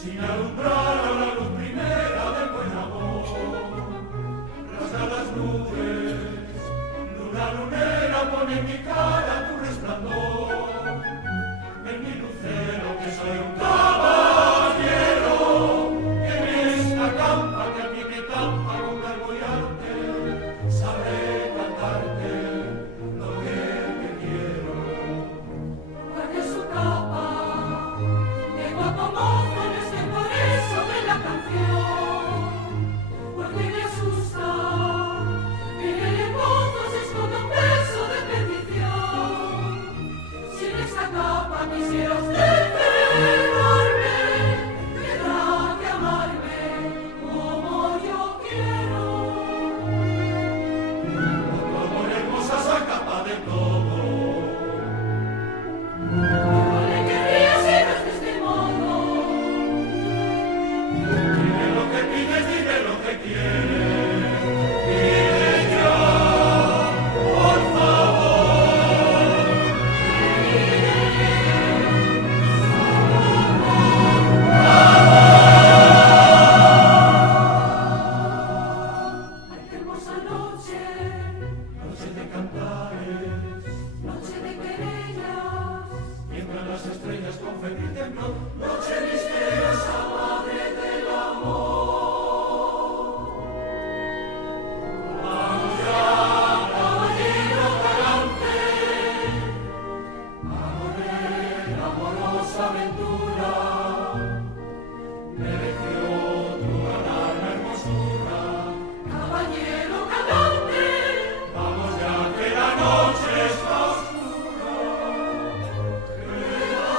sin alumbrar a la luz primera del buen amor. Rasga las nubes, luna lunera, pone en mi cara tu resplandor. En mi lucero que soy un caballero, que en esta campa que a ti me tampa con calvo y arte, sabré cantarte lo que te quiero. Guarde su capa, de guapo mozo, no es por eso de la canción, porque me asusta, en el embozo se esconde un beso de perdición. Si en esta capa quisiera usted pegarme, tendrá que amarme como yo quiero. Tu amor hermosa esa capa de todo. No le querría si no es de este modo. Dime lo que pides, dime lo que quieres. Dime ya, por favor. Ay, qué hermosa noche, Noche de cantares, noche de querellas. tiemblan las estrellas con febril temblor. Noche misteriosa, madre del amor. Vamos ya, caballero galante, a correr amorosa aventura. Mereció tu gran hermosura. Caballero galante, Vamos ya que la noche está oscura. Que la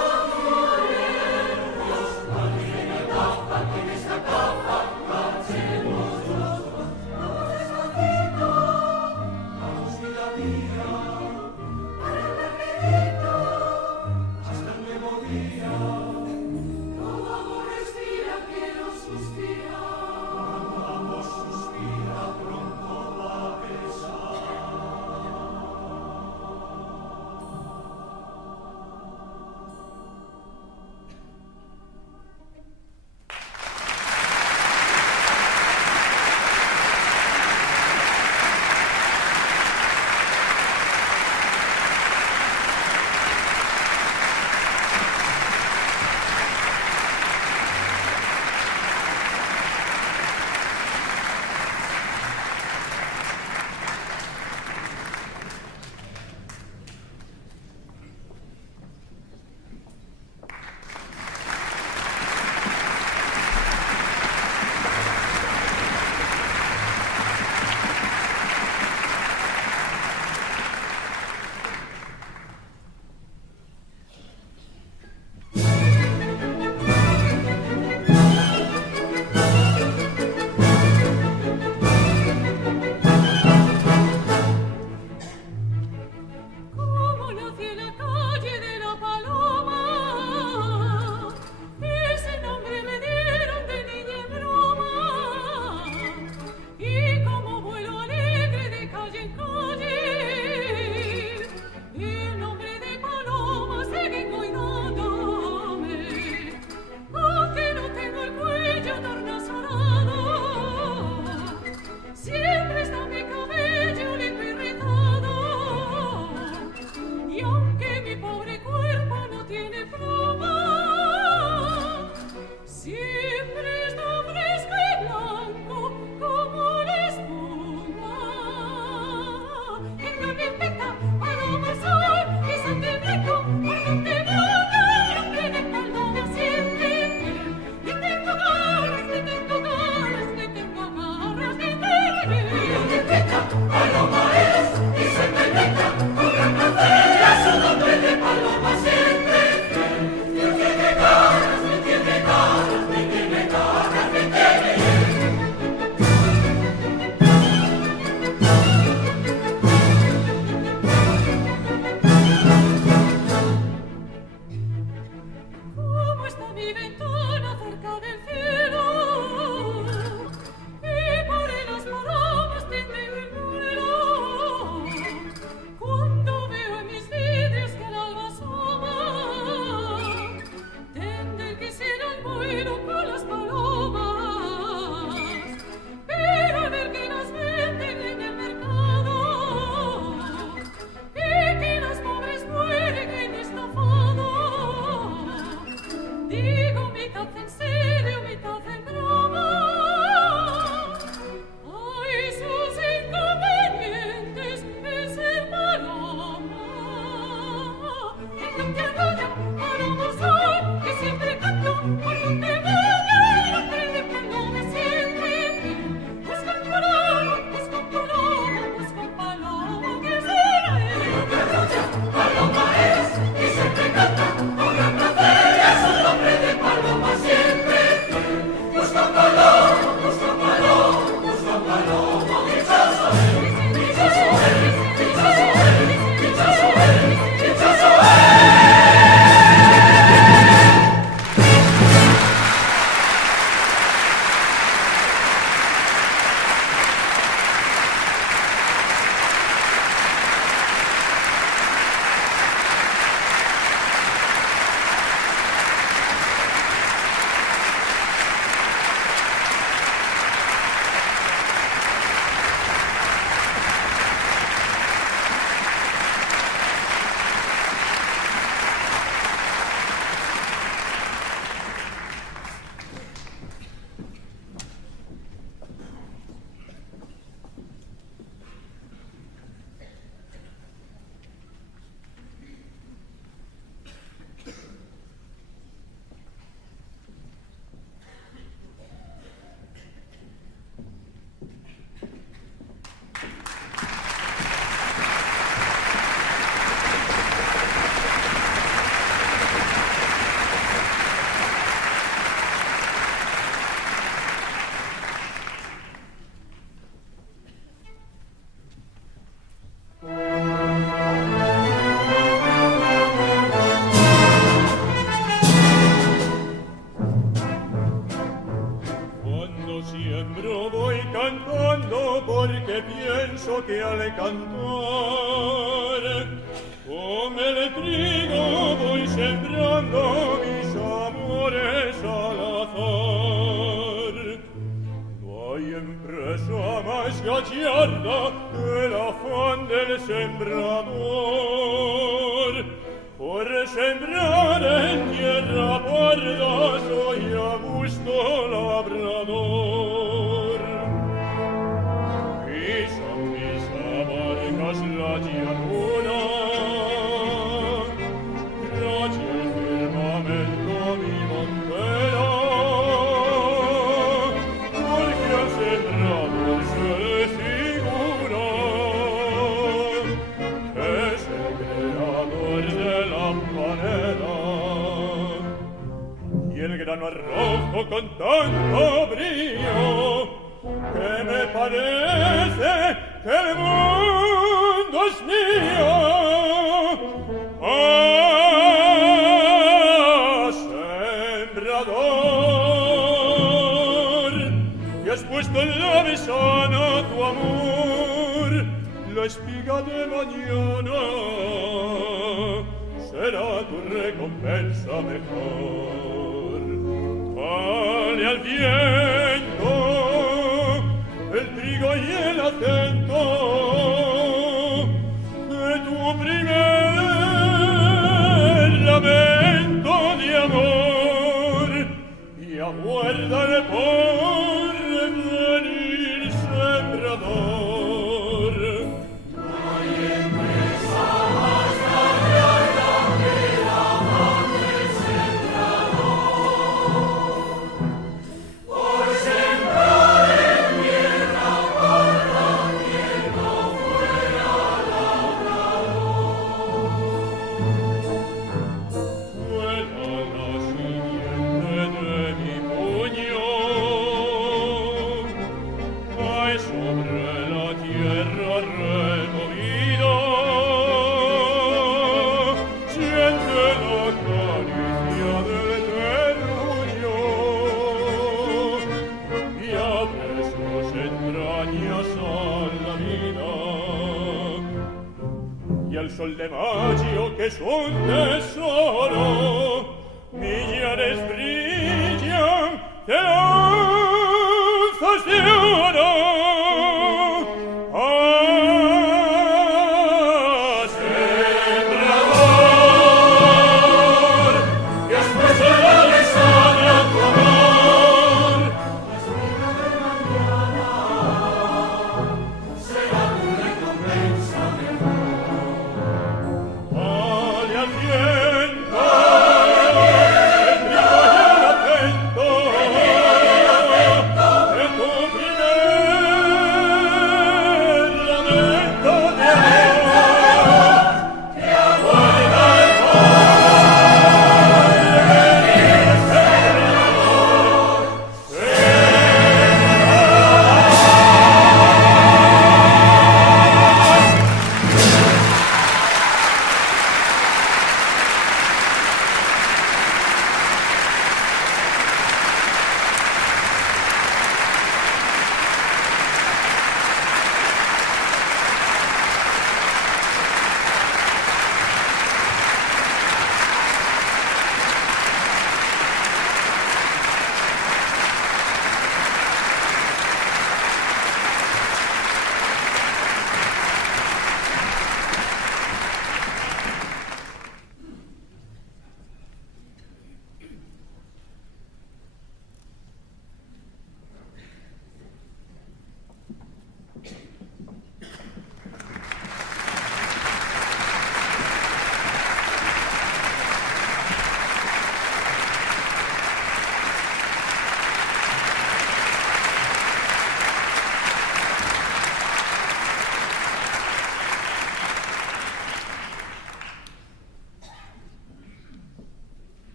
digo mitad en serio, mitad en broma. Ay, sus inconvenientes es el paloma. En lo que arrolla, paloma soy, que siempre canto por donde vaya. La perde paloma siempre fiel. Busca un paloma, busca un paloma, busca un paloma, que será él. En lo que arrolla, paloma es, que siempre canta con gran placer. Es un nombre de paloma siempre fiel. Busca un paloma, busca un paloma, busca un paloma, dichoso él, dichoso él, dichoso él, dichoso él, dichoso él. Cuando siembro voy cantando porque pienso que al cantar con el trigo voy sembrando mis amores al azar. No hay empresa más gallarda que el afán del sembrador por sembrar en tierra parda soy a gusto labrador. Pisan mis abarcas la llanura, gracia el firmamento mi montera, porque al sembrador se le figura que es el creador de la panera. Y el grano arrojo con tanto brío que me parece que el mundo es mío. ¡Ah, sembrador! Y has puesto en la mesana tu amor, la espiga de mañana será tu recompensa mejor. Vale al viento el trigo y el acento de tu primer lamento de amor y aguárdale por venir sembrador. Sol de maggio che es un tesoro, millares brillan de lanzas de oro. ¡Ah, sembrador! Que has puesto la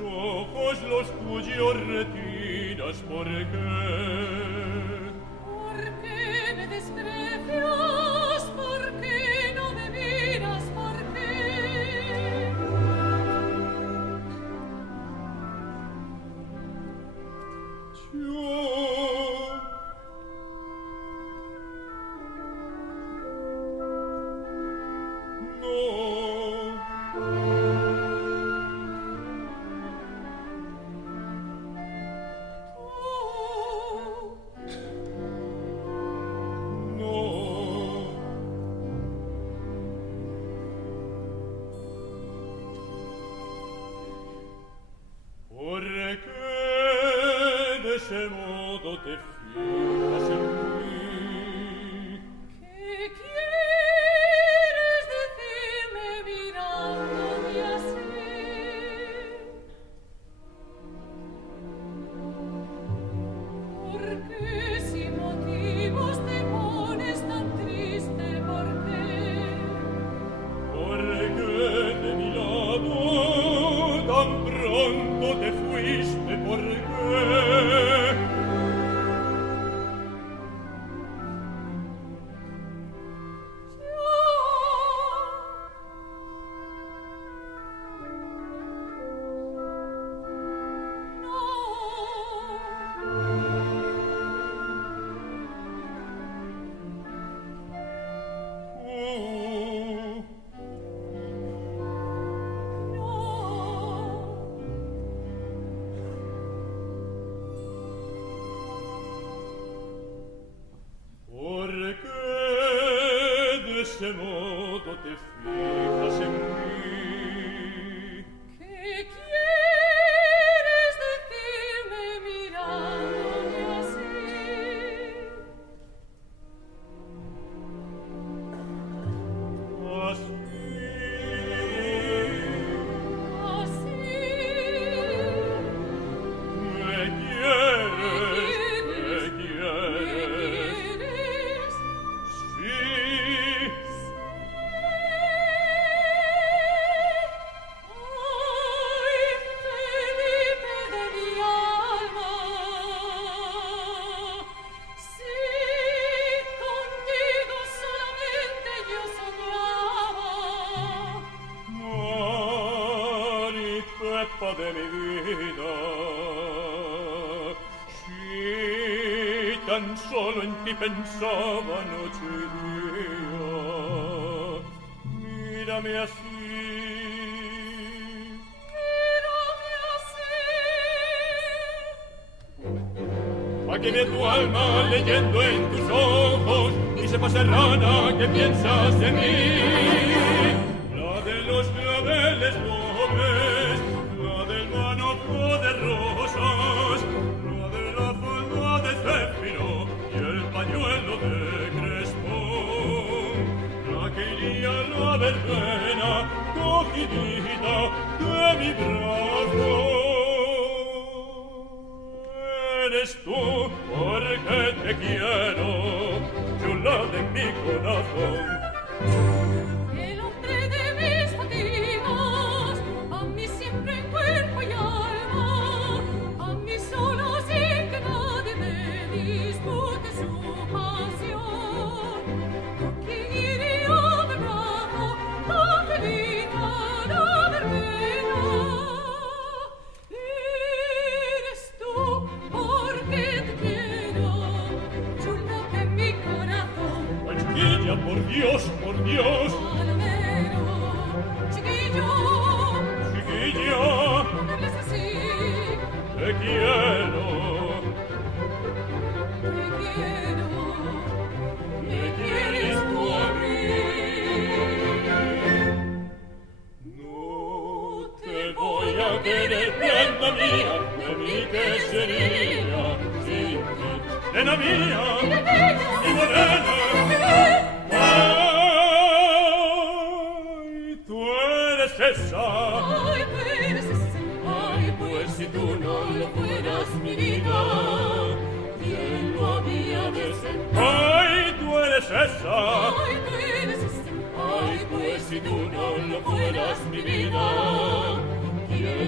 ojos los tuyos retiras, ¿por qué? ¿Por qué me desprecias? ¿Por qué no me miras? ¿Por qué? Yo ese modo te fijas en mí. ¿Qué quieres decirme mirándome así? ¿Por qué sin motivos te pones tan triste? ¿Por qué? Porque de mi lado tan pronto te fuiste, ¿por qué? ¿Por qué de ese modo te fijas en mí? ¿Qué quieres decirme mirándome así? Me quieres, me quieres. Sí. Ay, Felipe de mi alma, si contigo solamente yo soñaba. Mari Peppa de mi vida, si tan solo en ti pensaba noche y día, mírame así. Mírame así. Pa' que vea tu alma leyendo en tus ojos y sepa serrana que piensas en mí. La de los claveles dobles, la del manojo de rosas, la de la falda de céfiro y el pañuelo de crespón, la que iría a la verbena cogidita de mi brazo. Eres tú porque te quiero, chula de mi corazón. El hombre de mis fatigas, a mí siempre en cuerpo y alma, a mí solo sin que nadie me dispute su pasión. ¿Con quién iría de brazo, tan feliz a la verbena? Eres tú porque te quiero, chula de mi corazón. Ay, chiquilla, por Dios, por Dios. Palomero, chiquillo, Chiquilla, no me hables así. te quiero. Me quieres tú a mí. No te voy a querer, prenda mía, de mí que sería sin ti. Nena mía, mi morena. Ay, tú eres esa. Ay, pues ese, ay, pues si tú no lo fueras, mi vida, ¿quién lo había de ser? Ay, tú eres esa. Ay, tú eres ese, ay, pues si tú no lo fueras, mi vida, ¿quién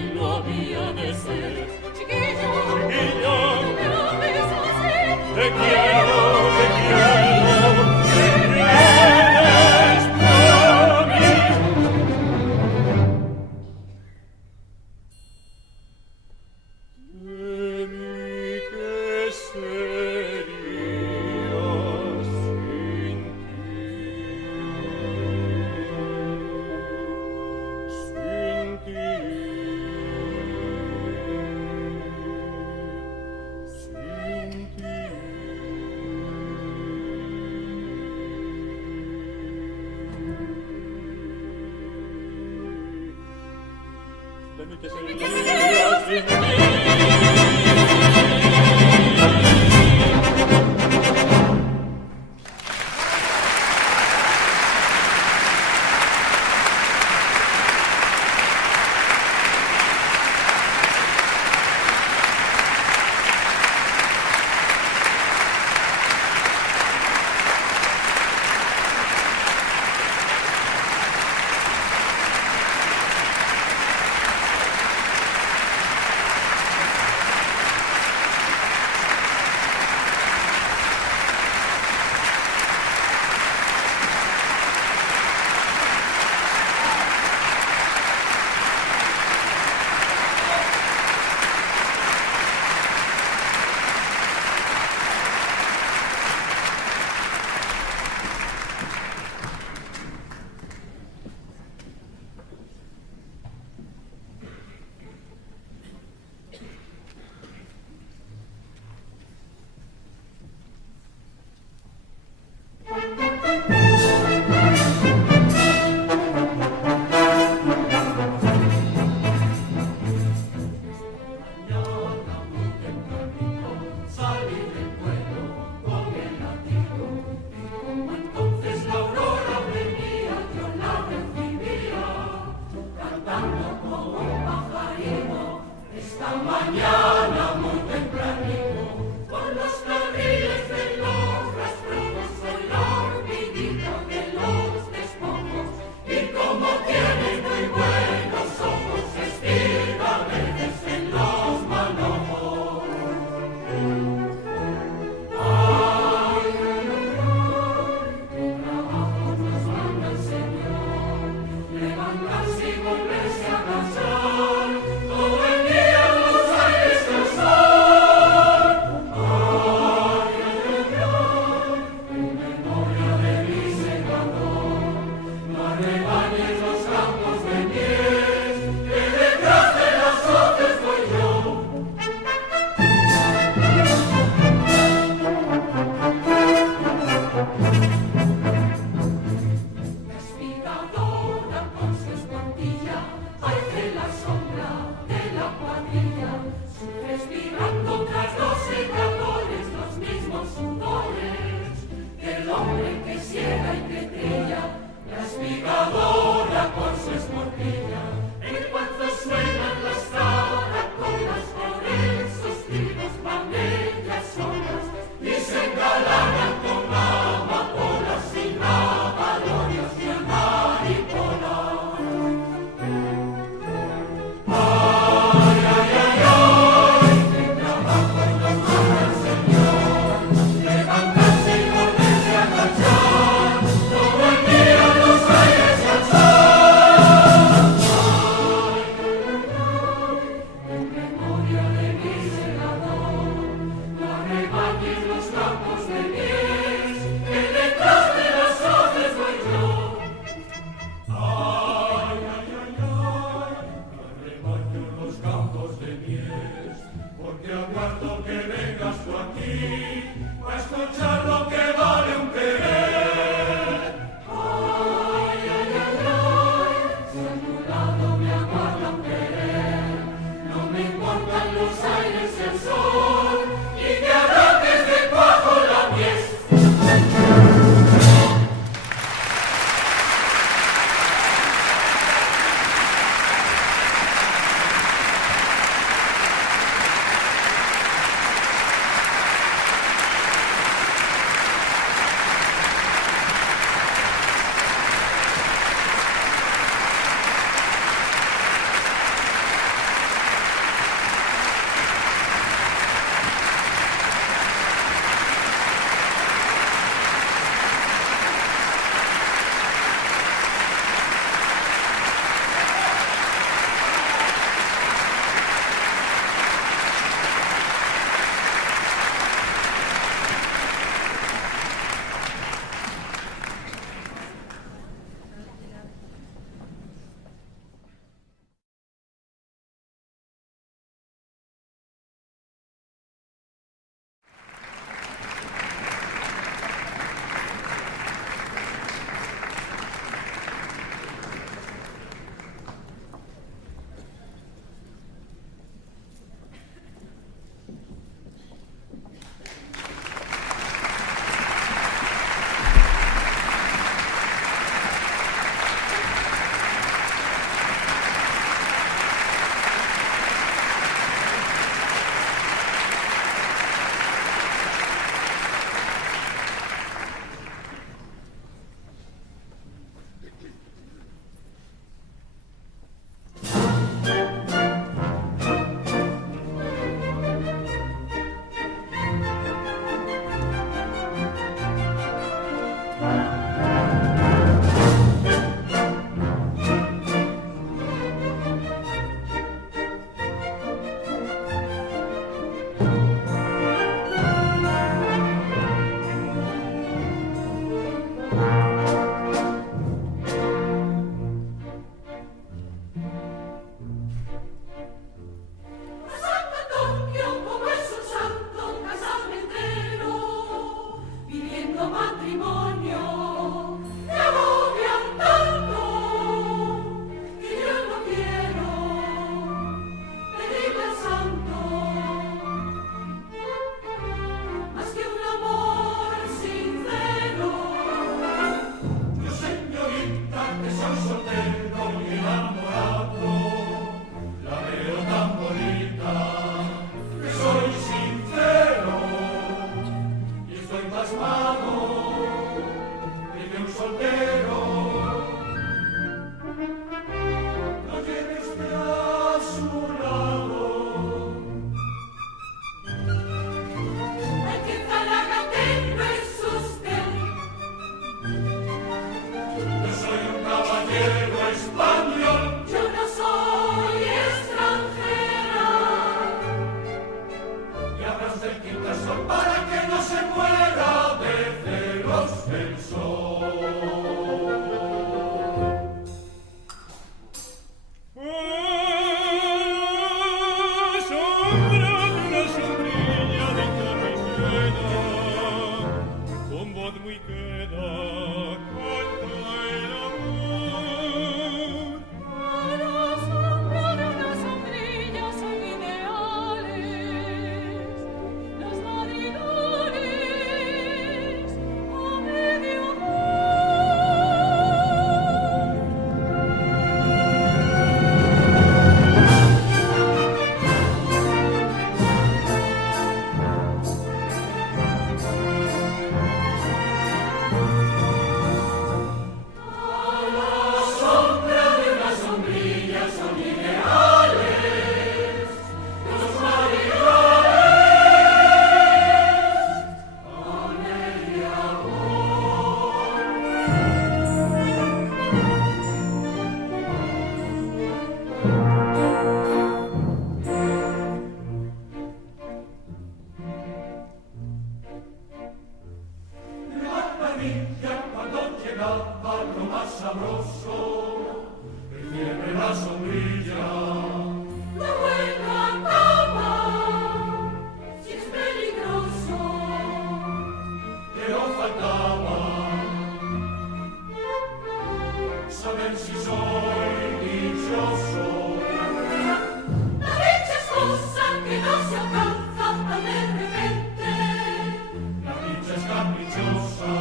caprichosa,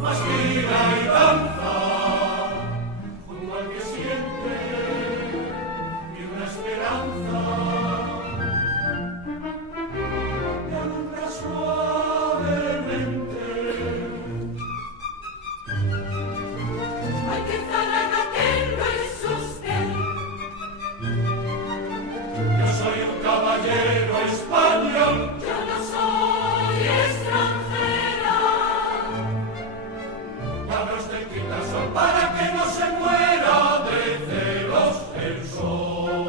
más gira y danza, junto al que siente y una esperanza que alumbra suavemente. Ay, qué zanaga tengo es usted. Yo soy un caballero español. Yo no soy extranjera. Cabros de quinta son para que no se muera de celos el sol.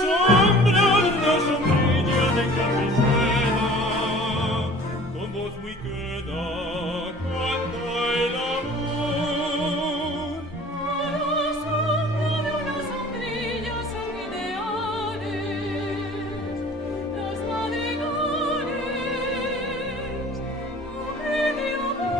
Sombra una sombrilla de camiseta, con voz muy queda, canta el amor. A la sombra de una sombrilla son ideales, los madrigales, hombre de amor.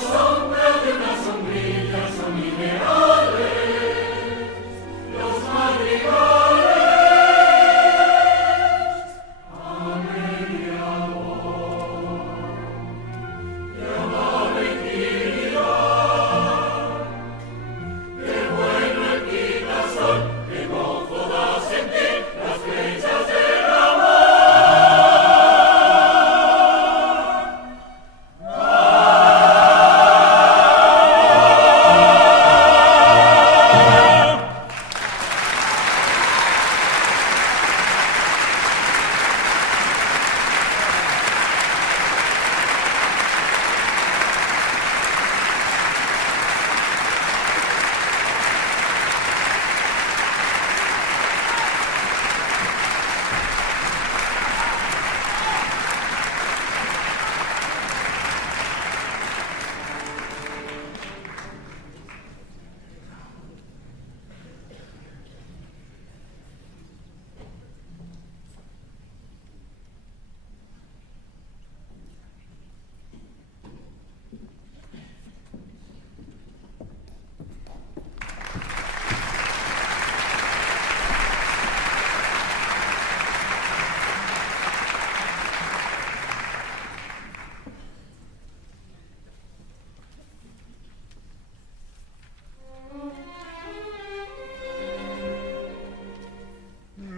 Sombra de una sombrilla son ideales, los madrigales a media voz. ¡Qué amable intimidad! ¡Qué bueno el quitasol! ¡Qué gozo da sentir las flechas del amor!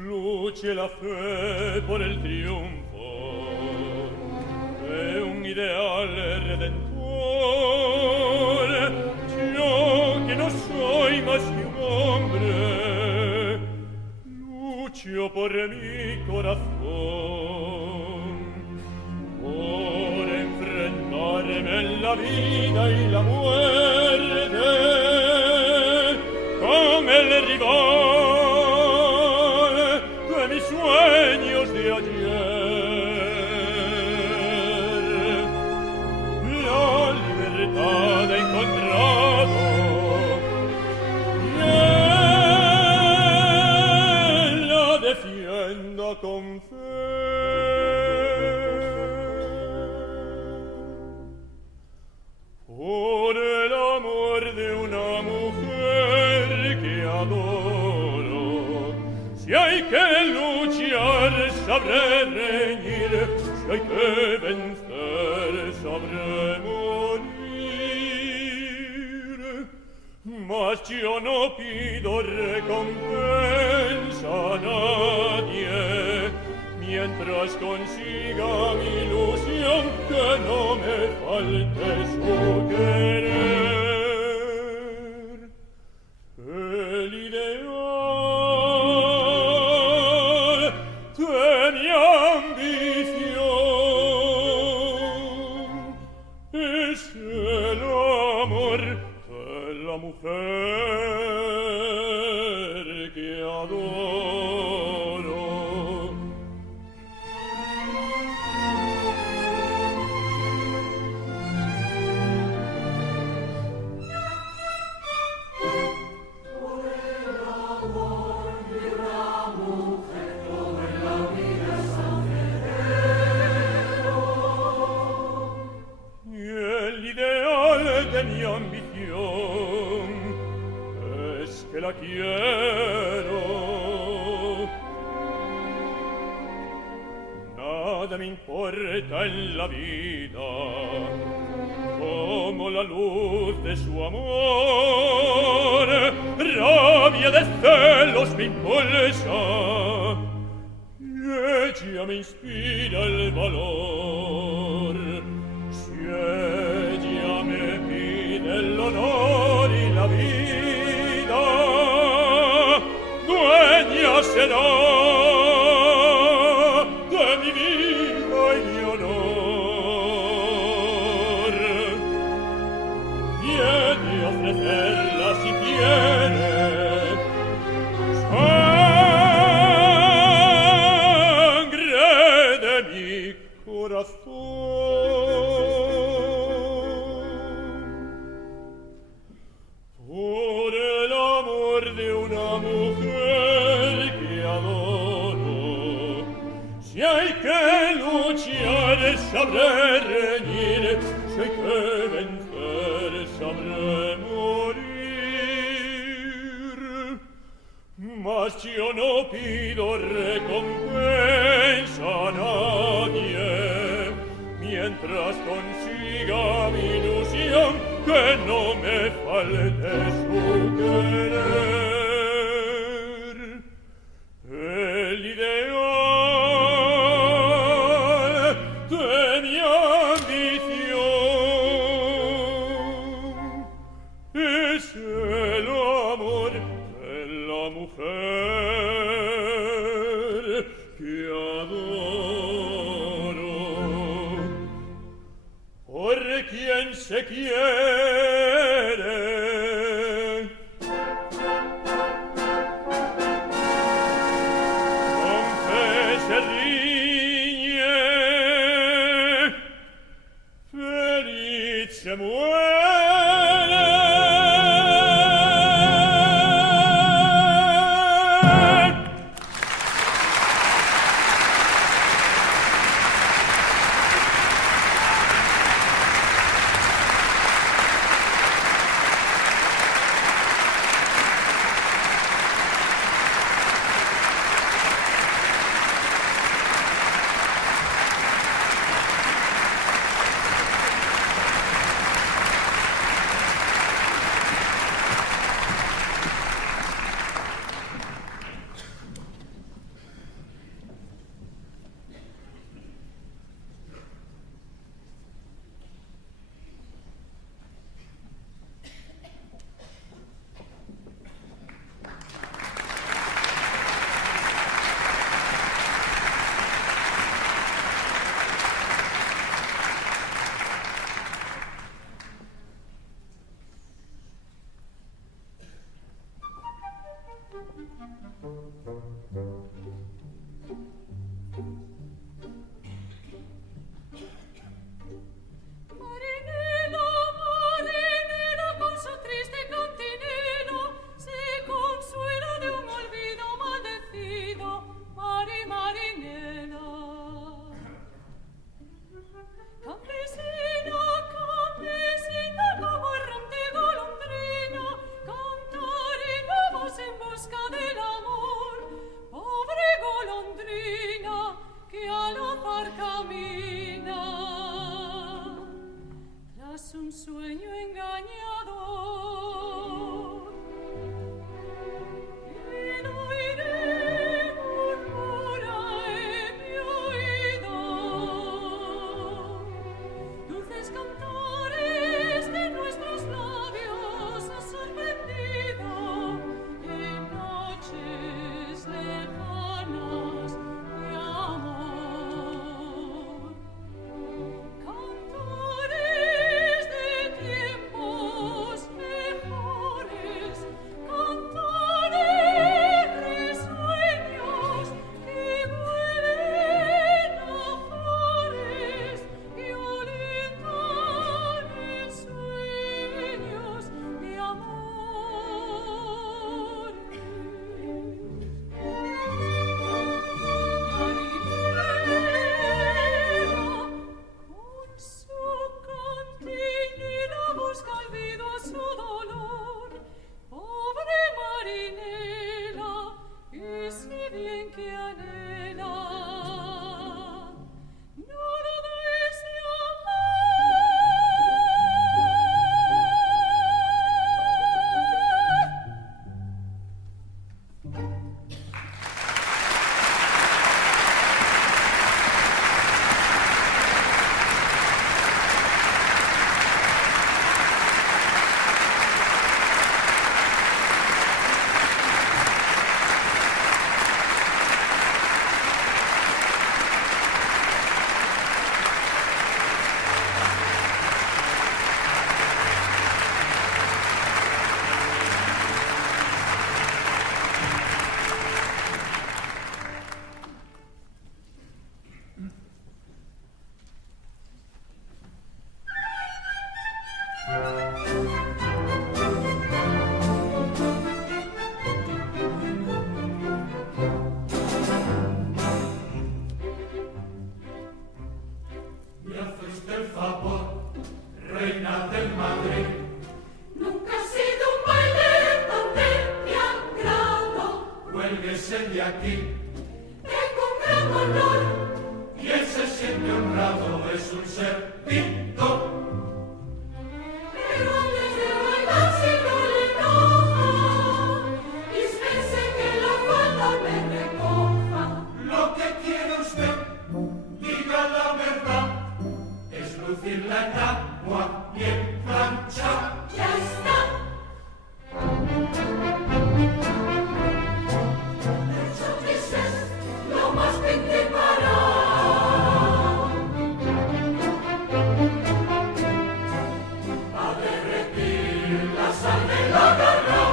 Luce la fe por el triunfo de un ideal redentor. Yo que no soy más que un hombre, lucho por mi corazón, por enfrentarme en la vida y la muerte con el rival de mis sueños de ayer. La libertad he encontrado y él la defiendo con fe. Por el amor de una mujer que adoro, si hay que luchar, sabré reñir, si hay que vencer, sabré morir. Mas yo no pido recompensa a nadie, mientras consiga mi ilusión, que no me falte su querer. El ideal de mi ambición es el amor de la mujer que adoro. la quiero. Nada me importa en la vida como la luz de su amor. Rabia de celos me impulsa y ella me inspira el valor. Si ella me pide el honor y la vida, dueña será de mi vida y mi honor. Viene a ofrecerla si quiere, sangre de mi corazón. Por el amor de una mujer que adoro, si hay que luchar, sabré reñir, si hay que vencer, sabré morir. Mas yo no pido recompensa a nadie, mientras consiga mi ilusión, que no me falte su querer. El ideal de mi ambición es el amor de la mujer que adoro. Por quien se quiere, con fe se riñe, feliz se muere. Marinero, marinero, con su triste cantinelo, se consuela de un olvido maldecido. Marinela. Campesina, campesina, como errante golondrina, cantar en la voz en busca del amor. de aquí. Tengo un gran honor. Quien se siente honrado es un ser digno. Pero antes de bailar si no le enoja, dispense que la falda me recoja. Lo que quiere usted, diga la verdad, es lucirla en agua bien plancha. Ya está. El chotis es lo más bien que para. A derretir la sal de la garra.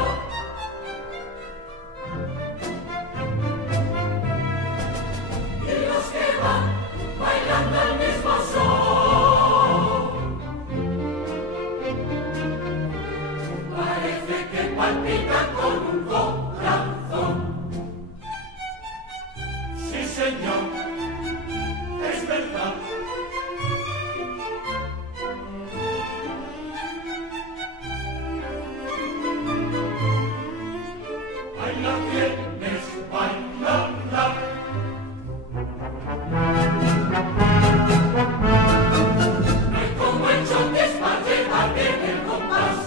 Y los que van bailando al mismo son. Parece que palpitan con un corazón. Sí, señor, es verdad. Hay la tienes, bailala. No hay como el chotis para llevar bien el compás.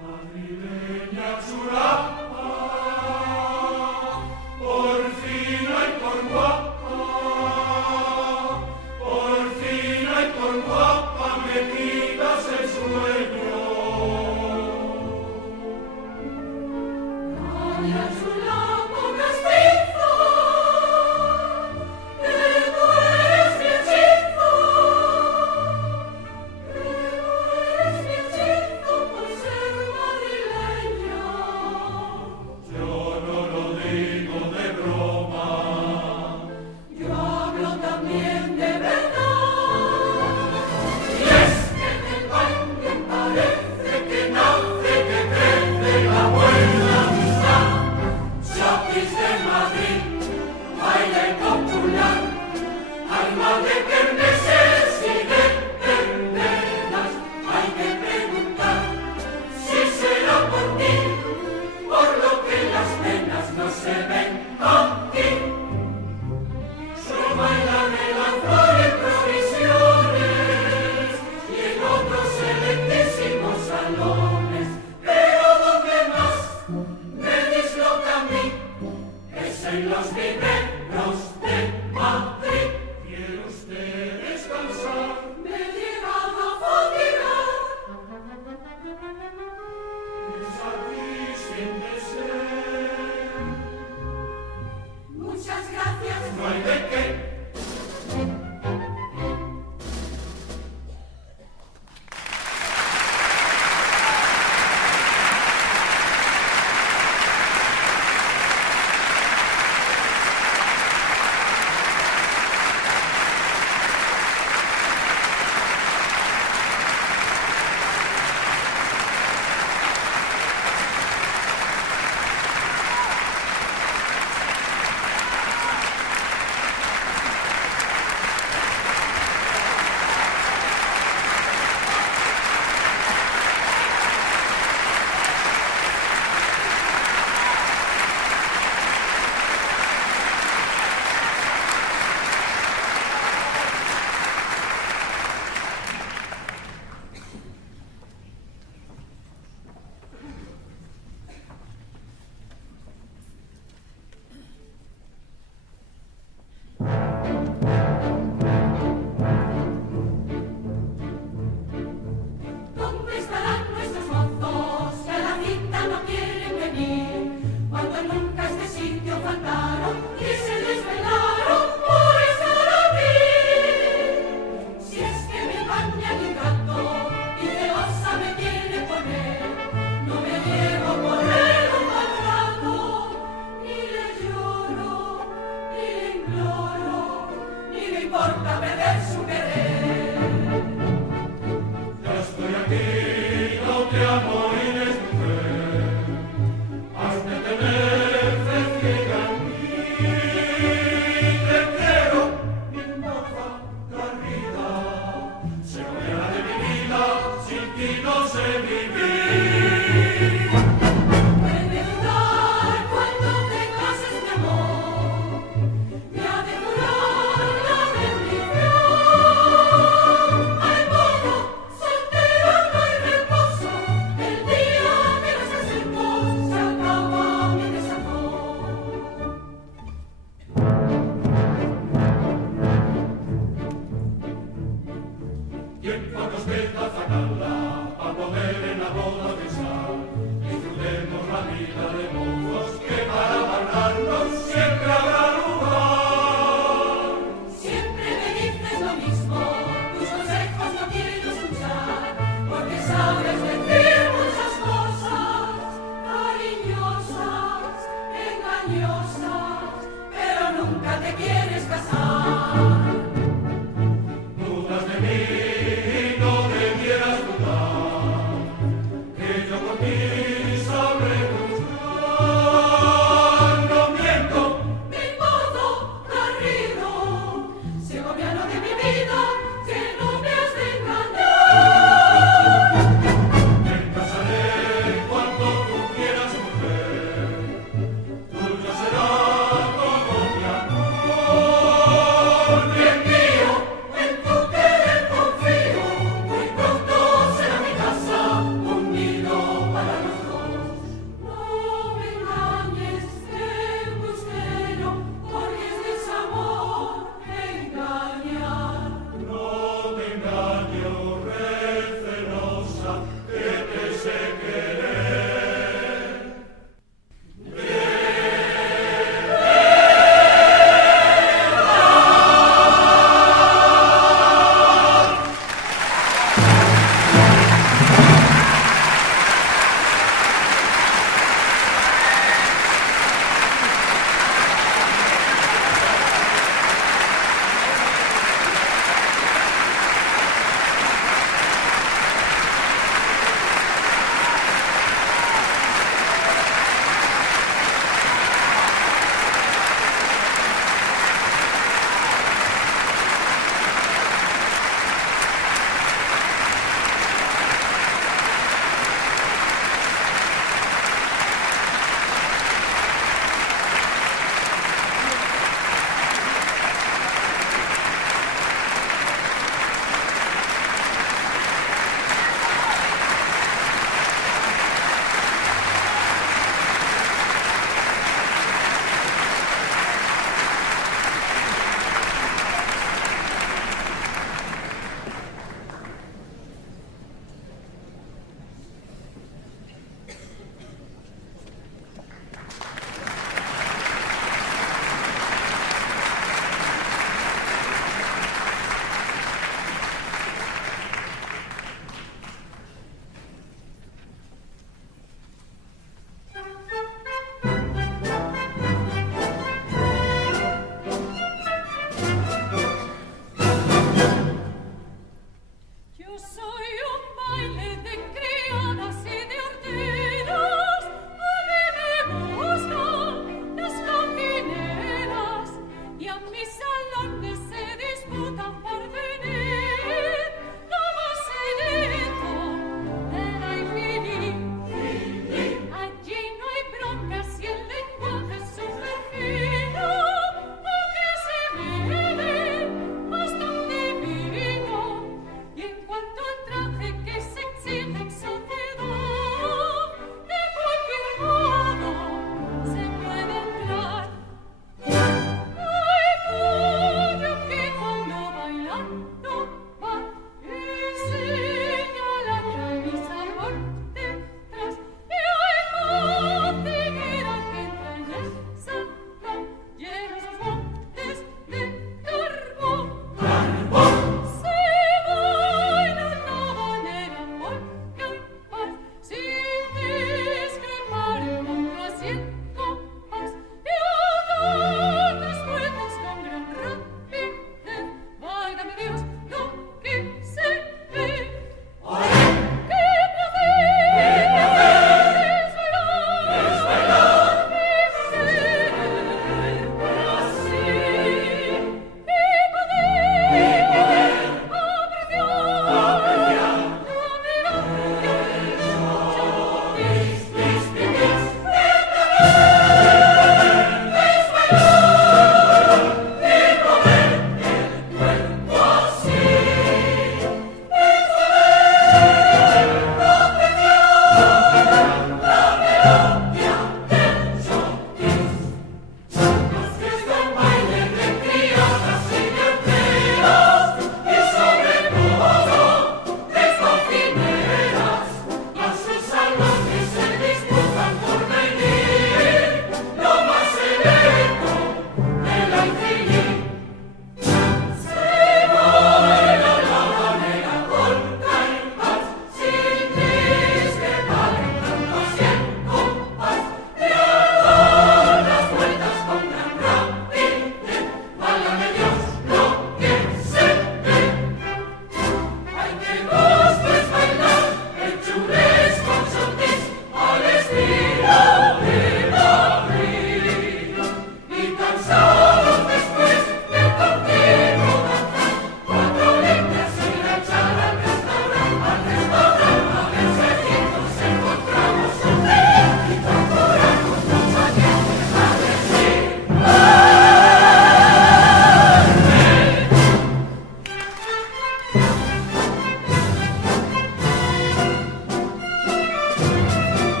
Madrileña churapa, por fina y por guapa, por fina y por guapa me quitas el sueño. Ay, Chulapo castizo, que tú eres mi hechizo, que tú eres mi hechizo por ser madrileña. Yo no lo digo de broma. Yo hablo también de verdad. Y es que en el baile parece que nace, que crece la buena amistad. Chotis de Madrid, baile popular, alma de kermeses y de verbenas. Hay que preguntar si será por ti, por lo que las penas no se ven aquí. Solo bailan en la flor en provisiones y en otros selectísimos salones. Pero donde más me disloca a mí es en los viveros de Madrid. ¿Quiere usted descansar? Me he llegado a fatigar. Es aquí sin deseo. Muchas gracias. No hay de qué. ¿Dónde estarán nuestros mozos que a la cita no quieren venir? Cuando nunca este sitio faltaron y se desvelaron por estar aquí. Si es que me baña mi gato y celosa me quiere poner, no me llevo por él un mal rato, ni le lloro, ni le imploro, ni me importa perder su querer. Ya estoy aquí, no te amo y eres mujer. Has de tener fe ciega en mí.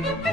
que